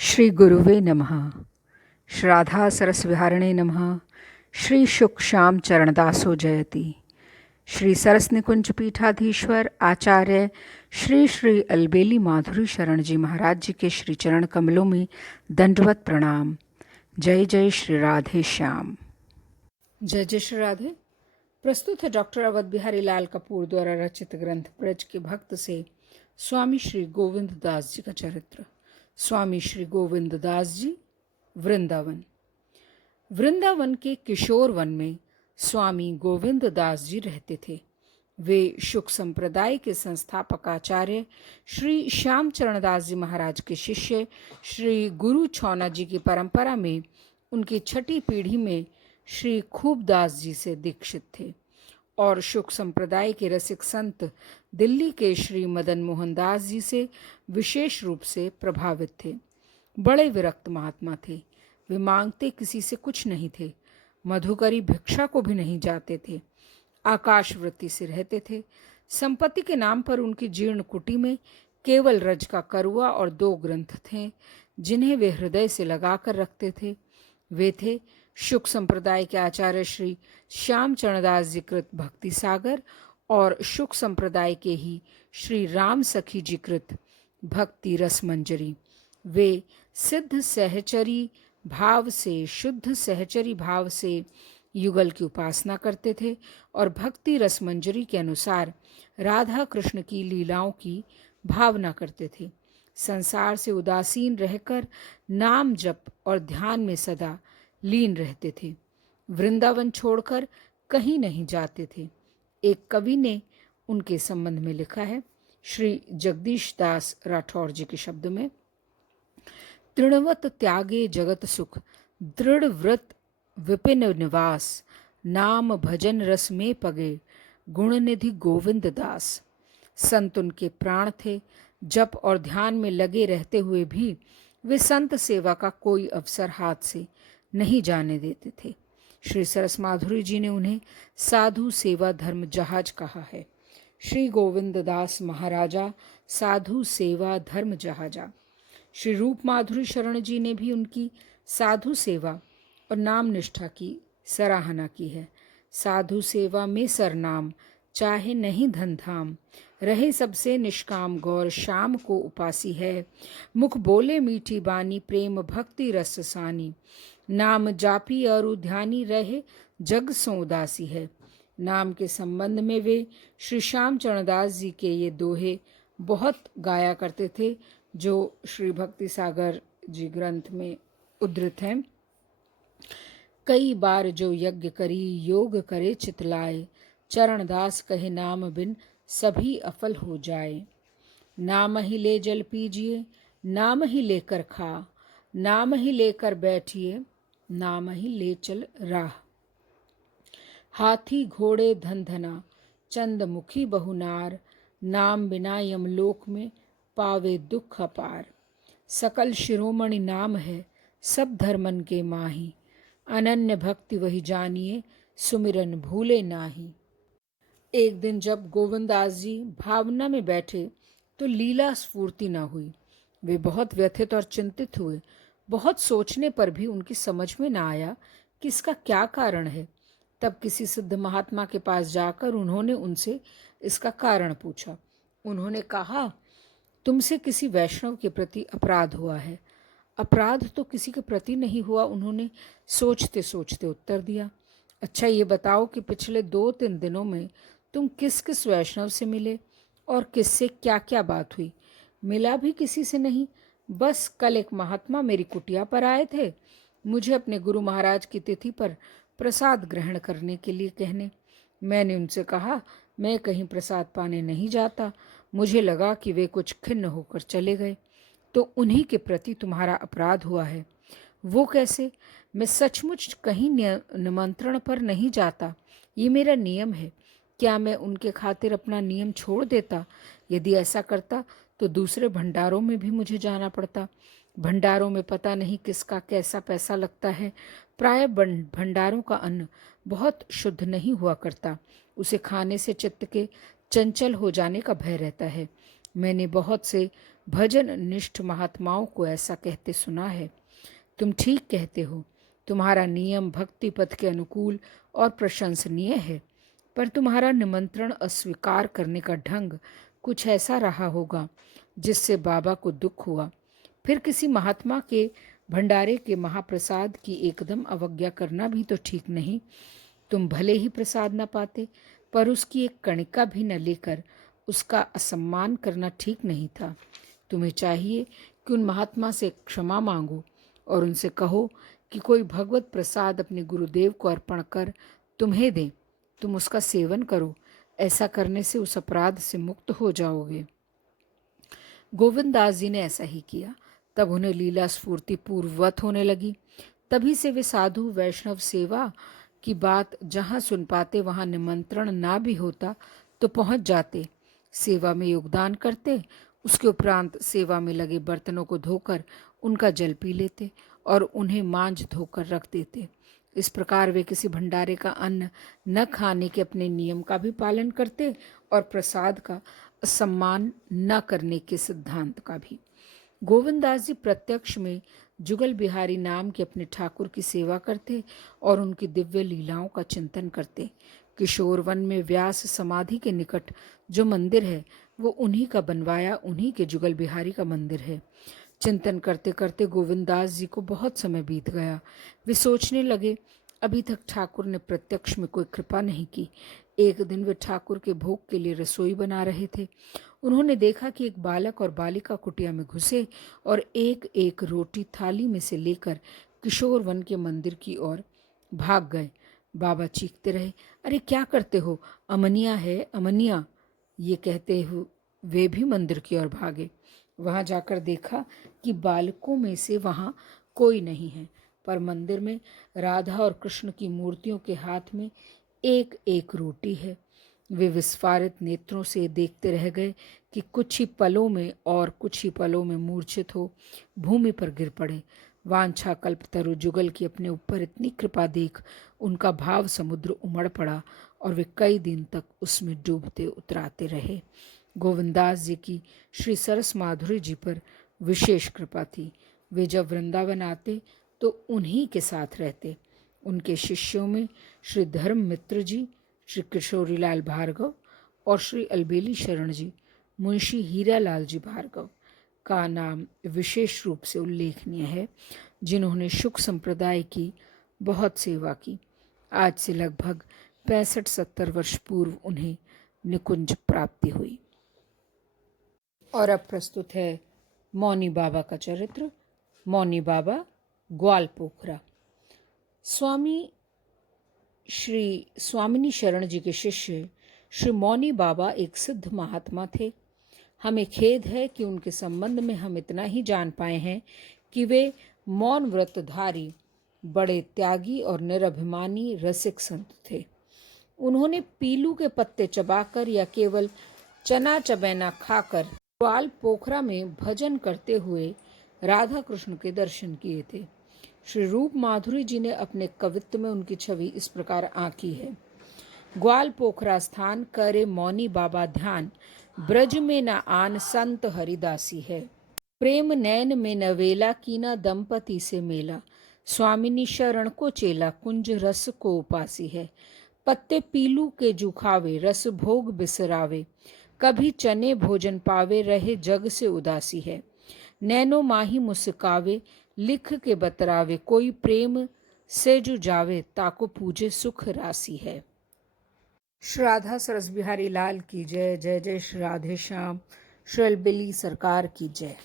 श्री गुरुवे नमः। श्राद्धा सरस्विहारिणे नमः। श्री शुक श्याम चरणदासो जयति। श्री सरस निकुंज पीठाधीश्वर आचार्य श्री श्री अलबेली माधुरी शरण जी महाराज जी के श्री चरण कमलों में दंडवत प्रणाम। जय जय श्री राधे श्याम। जय जय श्री राधे। प्रस्तुत है डॉक्टर अवध बिहारी लाल कपूर द्वारा रचित ग्रंथ ब्रज के भक्त से स्वामी श्री गोविंद दास जी का चरित्र। स्वामी श्री गोविंद दास जी, वृंदावन। वृंदावन के किशोर वन में स्वामी गोविंद दास जी रहते थे। वे शुक संप्रदाय के संस्थापक आचार्य श्री श्याम चरण दास जी महाराज के शिष्य श्री गुरु छौना जी की परंपरा में उनकी छठी पीढ़ी में श्री खूबदास जी से दीक्षित थे और शुक संप्रदाय के रसिक संत दिल्ली के श्री मदन मोहन दास जी से विशेष रूप से प्रभावित थे। बड़े विरक्त महात्मा थे। वे मांगते किसी से कुछ नहीं थे, मधुकरी भिक्षा को भी नहीं जाते थे, आकाशवृत्ति से रहते थे। संपत्ति के नाम पर उनकी जीर्ण कुटी में केवल रज का करुआ और 2 ग्रंथ थे जिन्हें वे हृदय से लगाकर रखते थे। वे थे शुक संप्रदाय के आचार्य श्री श्याम चरणदास जी कृत भक्ति सागर और शुक संप्रदाय के ही श्री राम सखी जी कृत भक्ति रस मंजरी। वे सिद्ध सहचरी भाव से, शुद्ध सहचरी भाव से युगल की उपासना करते थे और भक्ति रस मंजरी के अनुसार राधा कृष्ण की लीलाओं की भावना करते थे। संसार से उदासीन रहकर नाम जप और ध्यान में सदा लीन रहते थे। वृंदावन छोड़कर कहीं नहीं जाते थे। एक कवि ने उनके संबंध में लिखा है, श्री जगदीश दास राठौर जी के शब्द में, तृणवत त्यागे जगत सुख, दृढ़ व्रत विपिन निवास, नाम भजन रस में पगे, गुण निधि गोविंद दास। संत उनके प्राण थे। जप और ध्यान में लगे रहते हुए भी वे संत सेवा का कोई अवसर हाथ से नहीं जाने देते थे। श्री सरस माधुरी जी ने उन्हें साधु सेवा धर्म जहाज कहा है। श्री गोविंद दास महाराजा साधु सेवा धर्म जहाजा। श्री रूप माधुरी शरण जी ने भी उनकी साधु सेवा और नाम निष्ठा की सराहना की है। साधु सेवा में सरनाम, चाहे नहीं धन धाम, रहे सबसे निष्काम, गौर शाम को उपासी है, मुख बोले मीठी बानी, प्रेम भक्ति रस सानी, नाम जापी और ध्यानी, रहे जग सो उदासी है। नाम के संबंध में वे श्री श्याम चरणदास जी के ये दोहे बहुत गाया करते थे जो श्री भक्ति सागर जी ग्रंथ में उद्धृत हैं। कई बार जो यज्ञ करी, योग करे चितलाए, चरणदास कहे नाम बिन सभी अफल हो जाए। नाम ही ले जल पीजिए, नाम ही लेकर खा, नाम ही लेकर बैठिए, नाम ही ले चल राह। हाथी घोड़े धन धना, चंदमुखी बहुनार, नाम बिना यमलोक में पावे दुख अपार। सकल शिरोमणि नाम है, सब धर्मन के माही, अनन्य भक्ति वही जानिए, सुमिरन भूले नाही। एक दिन जब गोविंदास जी भावना में बैठे तो लीला स्फूर्ति न हुई। वे बहुत व्यथित और चिंतित हुए। बहुत सोचने पर भी उनकी समझ में न आया कि इसका क्या कारण है। तब किसी सिद्ध महात्मा के पास जाकर उन्होंने उनसे इसका कारण पूछा। उन्होंने कहा, तुमसे किसी वैष्णव के प्रति अपराध हुआ है। अपराध तो किसी के प्रति नहीं हुआ, उन्होंने सोचते सोचते उत्तर दिया। अच्छा ये बताओ कि पिछले 2-3 दिनों में तुम किस किस वैष्णव से मिले और किससे क्या क्या बात हुई? मिला भी किसी से नहीं, बस कल एक महात्मा मेरी कुटिया पर आए थे, मुझे अपने गुरु महाराज की तिथि पर प्रसाद ग्रहण करने के लिए कहने। मैंने उनसे कहा मैं कहीं प्रसाद पाने नहीं जाता। मुझे लगा कि वे कुछ खिन्न होकर चले गए, तो उन्हीं के प्रति तुम्हारा अपराध हुआ है। वो कैसे? मैं सचमुच कहीं निमंत्रण पर नहीं जाता, ये मेरा नियम है। क्या मैं उनके खातिर अपना नियम छोड़ देता? यदि ऐसा करता तो दूसरे भंडारों में भी मुझे जाना पड़ता। भंडारों में पता नहीं किसका कैसा पैसा लगता है। प्राय भंडारों का अन्न बहुत शुद्ध नहीं हुआ करता, उसे खाने से चित्त के चंचल हो जाने का भय रहता है। मैंने बहुत से भजन निष्ठ महात्माओं को ऐसा कहते सुना है। तुम ठीक कहते हो, तुम्हारा नियम भक्ति पथ के अनुकूल और प्रशंसनीय है, पर तुम्हारा निमंत्रण अस्वीकार करने का ढंग कुछ ऐसा रहा होगा जिससे बाबा को दुख हुआ। फिर किसी महात्मा के भंडारे के महाप्रसाद की एकदम अवज्ञा करना भी तो ठीक नहीं। तुम भले ही प्रसाद न पाते, पर उसकी एक कणिका भी न लेकर उसका असम्मान करना ठीक नहीं था। तुम्हें चाहिए कि उन महात्मा से क्षमा मांगो और उनसे कहो कि कोई भगवत प्रसाद अपने गुरुदेव को अर्पण कर तुम्हें दे, तुम उसका सेवन करो। ऐसा करने से उस अपराध से मुक्त हो जाओगे। गोविंद दास जी ने ऐसा ही किया। तब उन्हें लीला स्फूर्ति पूर्ववत होने लगी। तभी से वे साधु वैष्णव सेवा की बात जहाँ सुन पाते वहाँ निमंत्रण ना भी होता तो पहुँच जाते, सेवा में योगदान करते। उसके उपरांत सेवा में लगे बर्तनों को धोकर उनका जल पी लेते और उन्हें मांझ धोकर रख देते। इस प्रकार वे किसी भंडारे का अन्न न खाने के अपने नियम का भी पालन करते और प्रसाद का सम्मान न करने के सिद्धांत का भी। गोविंद दास जी प्रत्यक्ष में जुगल बिहारी नाम के अपने ठाकुर की सेवा करते और उनकी दिव्य लीलाओं का चिंतन करते। किशोर वन में व्यास समाधि के निकट जो मंदिर है वो उन्हीं का बनवाया, उन्हीं के जुगल बिहारी का मंदिर है। चिंतन करते करते गोविंद दास जी को बहुत समय बीत गया। वे सोचने लगे, अभी तक ठाकुर ने प्रत्यक्ष में कोई कृपा नहीं की। एक दिन वे ठाकुर के भोग के लिए रसोई बना रहे थे। उन्होंने देखा कि एक बालक और बालिका कुटिया में घुसे और एक एक रोटी थाली में से लेकर किशोर वन के मंदिर की ओर भाग गए। बाबा चीखते रहे, अरे क्या करते हो, अमनिया है अमनिया। ये कहते हुए वे भी मंदिर की ओर भागे। वहां जाकर देखा कि बालकों में से वहां कोई नहीं है, पर मंदिर में राधा और कृष्ण की मूर्तियों के हाथ में एक एक रोटी है। वे विस्फारित नेत्रों से देखते रह गए कि कुछ ही पलों में मूर्छित हो भूमि पर गिर पड़े। वांछा कल्पतरु जुगल की अपने ऊपर इतनी कृपा देख उनका भाव समुद्र उमड़ पड़ा और वे कई दिन तक उसमें डूबते उतराते रहे। गोविंदास जी की श्री सरस माधुरी जी पर विशेष कृपा थी। वे जब वृंदावन आते तो उन्हीं के साथ रहते। उनके शिष्यों में श्री धर्म मित्र जी, श्री किशोरीलाल भार्गव और श्री अलबेली शरण जी, मुंशी हीरालाल जी भार्गव का नाम विशेष रूप से उल्लेखनीय है, जिन्होंने शुक संप्रदाय की बहुत सेवा की। आज से लगभग 65-70 वर्ष पूर्व उन्हें निकुंज प्राप्ति हुई। और अब प्रस्तुत है मौनी बाबा का चरित्र। मौनी बाबा ग्वाल पोखरा। श्री स्वामिनी शरण जी के शिष्य श्री मौनी बाबा एक सिद्ध महात्मा थे। हमें खेद है कि उनके संबंध में हम इतना ही जान पाए हैं कि वे मौन व्रतधारी, बड़े त्यागी और निरभिमानी रसिक संत थे। उन्होंने पीलू के पत्ते चबाकर या केवल चना चबैना खाकर ग्वाल पोखरा में भजन करते हुए राधा कृष्ण के दर्शन किए थे। श्री रूप माधुरी जी ने अपने कवित्व में उनकी छवि इस प्रकार आंकी है। ग्वाल पोखरा स्थान करे मौनी बाबा ध्यान, ब्रज में न आन संत हरिदासी है। प्रेम नैन में नवेला कीना दंपति से मेला, स्वामिनी शरण को चेला कुंज रस को उपासी है। पत्ते पीलू के जुखावे रस भोग बिसरावे, कभी चने भोजन पावे रहे जग से उदासी है। नैनो माही मुस्कावे लिख के बतरावे, कोई प्रेम से जो जावे ताको पूजे सुख राशि है। श्री राधा सरस बिहारी लाल की जय। जय जय श्री राधे श्याम। श्री अलबेली सरकार की जय।